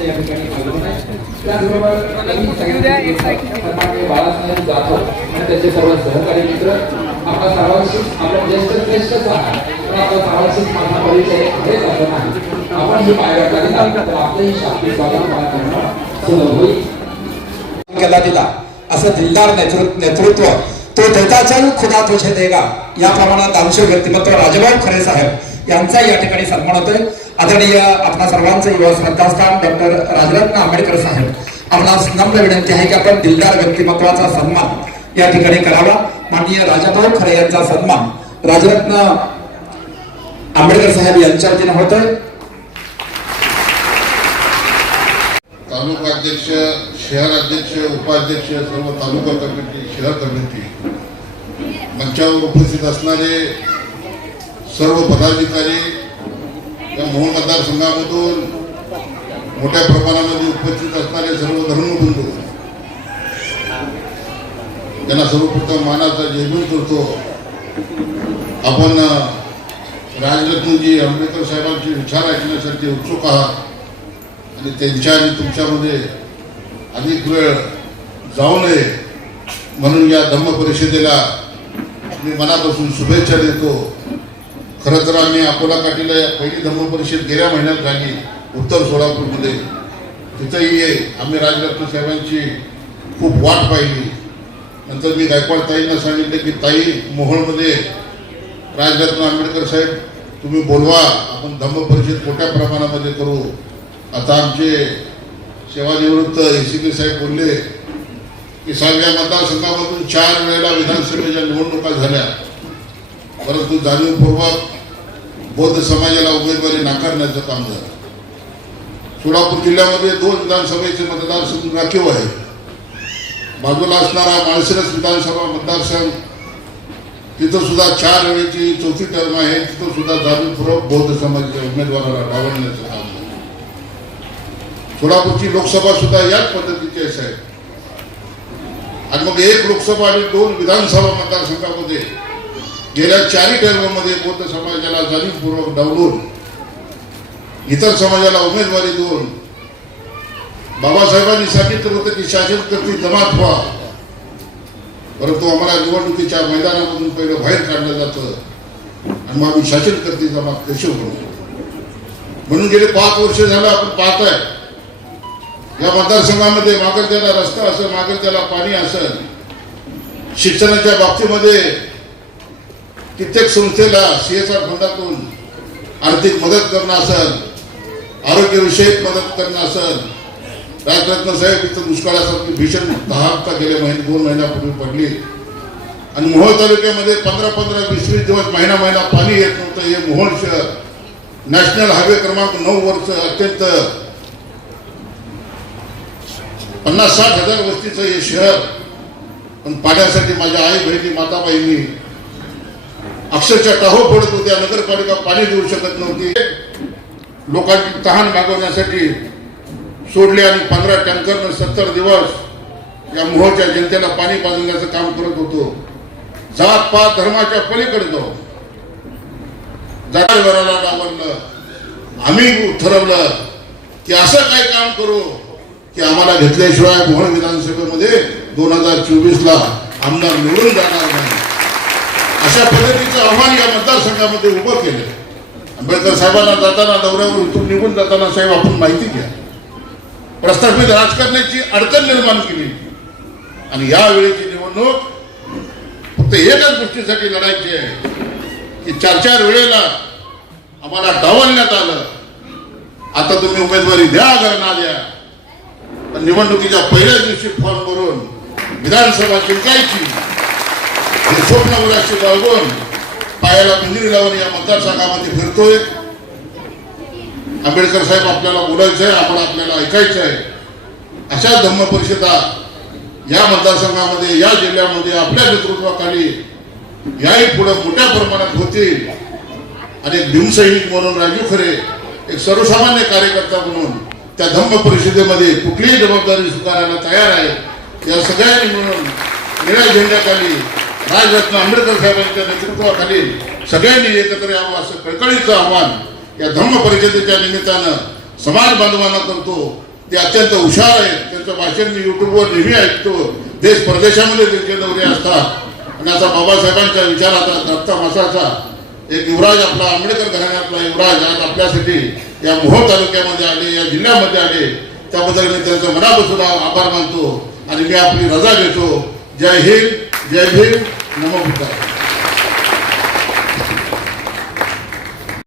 या ठिकाणी आगमन आहे त्याचबरोबर बाळासाहेब जाधव आणि सर्व सहकारी मित्र आपला ज्येष्ठ श्रेष्ठच पण आपला माझा परिचय हेच असं नाही आपण ही तर आपलंही स्वागत करणं सुलभ होईल केला दिला असं दिलदार नेतृत्व नेतृत्व तो देता चल खुदा तुझे देगा. या प्रमाणात आमचे व्यक्तिमत्व राजभाऊ खरे साहेब यांचा या ठिकाणी सन्मान होतोय. आदरणीय आपला सर्वांचं युवा श्रद्धास्थान डॉक्टर राजरत्न आंबेडकर साहेब आपला नम्र विनंती आहे की आपण दिलदार व्यक्तिमत्वाचा सन्मान या ठिकाणी करावा. माननीय राजाभाऊ खरे यांचा सन्मान राजरत्न आंबेडकर साहेब यांच्या वतीनं होतोय. तालुका अध्यक्ष शहर अध्यक्ष उपाध्यक्ष सर्व तालुका कमिटी शहर कमिटी मंचावर उपस्थित असणारे सर्व पदाधिकारी या मोहोळ मतदारसंघामधून मोठ्या प्रमाणामध्ये उपस्थित असणारे सर्व धर्मबंधू त्यांना सर्वप्रथम मानाचा जयभीम करतो आपण राजरत्नजी आंबेडकर साहेबांचे विचार ऐकण्यासाठी उत्सुक आहात आणि त्यांच्या आणि तुमच्यामध्ये अधिक वेळ जाऊ नये म्हणून या धम्म परिषदेला मी मनापासून शुभेच्छा देतो. खरं तर आम्ही अकोला काठीला पहिली धम्म परिषद गेल्या महिन्यात झाली उत्तर सोलापूरमध्ये. तिथंही आम्ही राजरत्न साहेबांची खूप वाट पाहिली. नंतर मी गायकवाड ताईंना सांगितले की ताई मोहोळमध्ये राजरत्न आंबेडकर साहेब तुम्ही बोलवा आपण धम्म परिषद मोठ्या प्रमाणामध्ये करू. आता आमचे सेवानिवृत्त ए सी पी साहेब बोलले की सहाव्या मतदारसंघामधून चार वेळेला विधानसभेच्या निवडणुका झाल्या. परंतु जाणीवपूर्वक बौद्ध समाजाला उमेदवारी नाकारण्याचं काम झालं. सोलापूर जिल्ह्यामध्ये दोन विधानसभेचे मतदारसंघ राखीव आहे. बाजूला असणारा माळशिरस विधानसभा मतदारसंघ तिथं सुद्धा चार वेळेची चौथी टर्म आहे. तिथं सुद्धा जाणीवपूर्वक बौद्ध समाजाच्या उमेदवाराला डावलण्याचं काम झालं. सोलापूरची लोकसभा सुद्धा याच पद्धतीची आहे आणि मग एक लोकसभा आणि दोन विधानसभा मतदारसंघामध्ये गेल्या चारही टर्ममध्ये बौद्ध समाजाला जाणीवपूर्वक डावलून इतर समाजाला उमेदवारी देऊन बाबासाहेबांनी सांगितलं होतं की शासन करती जमात व्हा. परंतु आम्हाला निवडणुकीच्या मैदानामधून पहिलं बाहेर काढलं जातं. आणि मग आम्ही शासन कर्ती जमात कशी म्हणू म्हणून गेले पाच वर्ष झालं आपण पाहताय. या मतदारसंघामध्ये मागर त्याला रस्ता असेल मागर त्याला पाणी असेल. शिक्षणाच्या बाबतीमध्ये कित्येक संस्थेला सी एस आर फंडातून आर्थिक मदत करणं असेल आरोग्यविषयक मदत करणं असेल राजरत्न साहेब इथं दुष्काळासारखी भीषण दहा गेल्या महिने दोन महिन्यापूर्वी पडली. आणि मोहोळ तालुक्यामध्ये पंधरा पंधरा वीस वीस दिवस महिना महिना पाणी येत नव्हतं. हे मोहोळ शहर नॅशनल हायवे क्रमांक नऊ वर्ष अत्यंत पन्नास साठ हजार वस्तीचं हे शहर. पण पाण्यासाठी माझ्या आई बहिणी माताबाईंनी अक्षरशः टाहो पडत होत्या नगरपालिका पाणी देऊ शकत नव्हती. लोकांची तहान भागवण्यासाठी सोडले आणि पंधरा टँकरनं सत्तर दिवस या मोहच्या जनतेला पाणी पाजवण्याचं काम करत होतो. जात पात धर्माच्या पलीकडे जाऊ जातीवराला डावललं. आम्ही ठरवलं की असं काय काम करू की आम्हाला घेतल्याशिवाय मोहन विधानसभेमध्ये दोन हजार चोवीस ला आमदार निवडून जाणार नाही. अशा पद्धतीचं आव्हान या मतदारसंघामध्ये उभं केलं. आंबेडकर साहेबांना जाताना दौऱ्यावर उतरून निघून जाताना साहेब आपण माहिती घ्या. प्रस्थापित राजकारणाची अडचण निर्माण केली. आणि या वेळेची निवडणूक फक्त एकच गोष्टीसाठी लढायची आहे की चार चार वेळेला आम्हाला डावलण्यात आलं. आता तुम्ही उमेदवारी द्या अगर ना द्या. पण निवडणुकीच्या पहिल्याच दिवशी फॉर्म भरून विधानसभा जिंकायची. स्वप्न उराशी बाळगून पायाला पिंजरी लावून या मतदारसंघामध्ये फिरतोय. आंबेडकर साहेब आपल्याला बोलायचं आहे आपल्याला ऐकायचं आहे अशा धम्म परिषदा या मतदारसंघामध्ये या जिल्ह्यामध्ये आपल्या नेतृत्वाखाली याही पुढे मोठ्या प्रमाणात होतील. आणि भीमसैनिक म्हणून राजू खरे एक सर्वसामान्य कार्यकर्ता म्हणून त्या धम्म परिषदेमध्ये कुठलीही जबाबदारी स्वीकारायला तयार आहे. या सगळ्यांनी मिळून निळ्या झेंड्याखाली राजरत्न आंबेडकर साहेबांच्या नेतृत्वाखाली सगळ्यांनी एकत्र यावं असं कळकळीचं आव्हान या धम्म परिषदेच्या निमित्तानं समाज बांधवांना करतो. ते अत्यंत हुशार आहेत. त्यांचं भाषण मी युट्यूबवर नेहमी ऐकतो. देश परदेशामध्ये त्यांचे दौरे असतात. आणि आता बाबासाहेबांच्या विचाराचा दत्ता मसाचा एक युवराज आपला आंबेडकर घराण्यातला युवराज आज आपल्यासाठी या मोहोळ तालुक्यामध्ये आले या जिल्ह्यामध्ये आले. त्याबद्दल मी त्यांचं मनापासून आभार मानतो. आणि मी आपली रजा घेतो. जय हिंद जय भीम. Namo Buddhaya.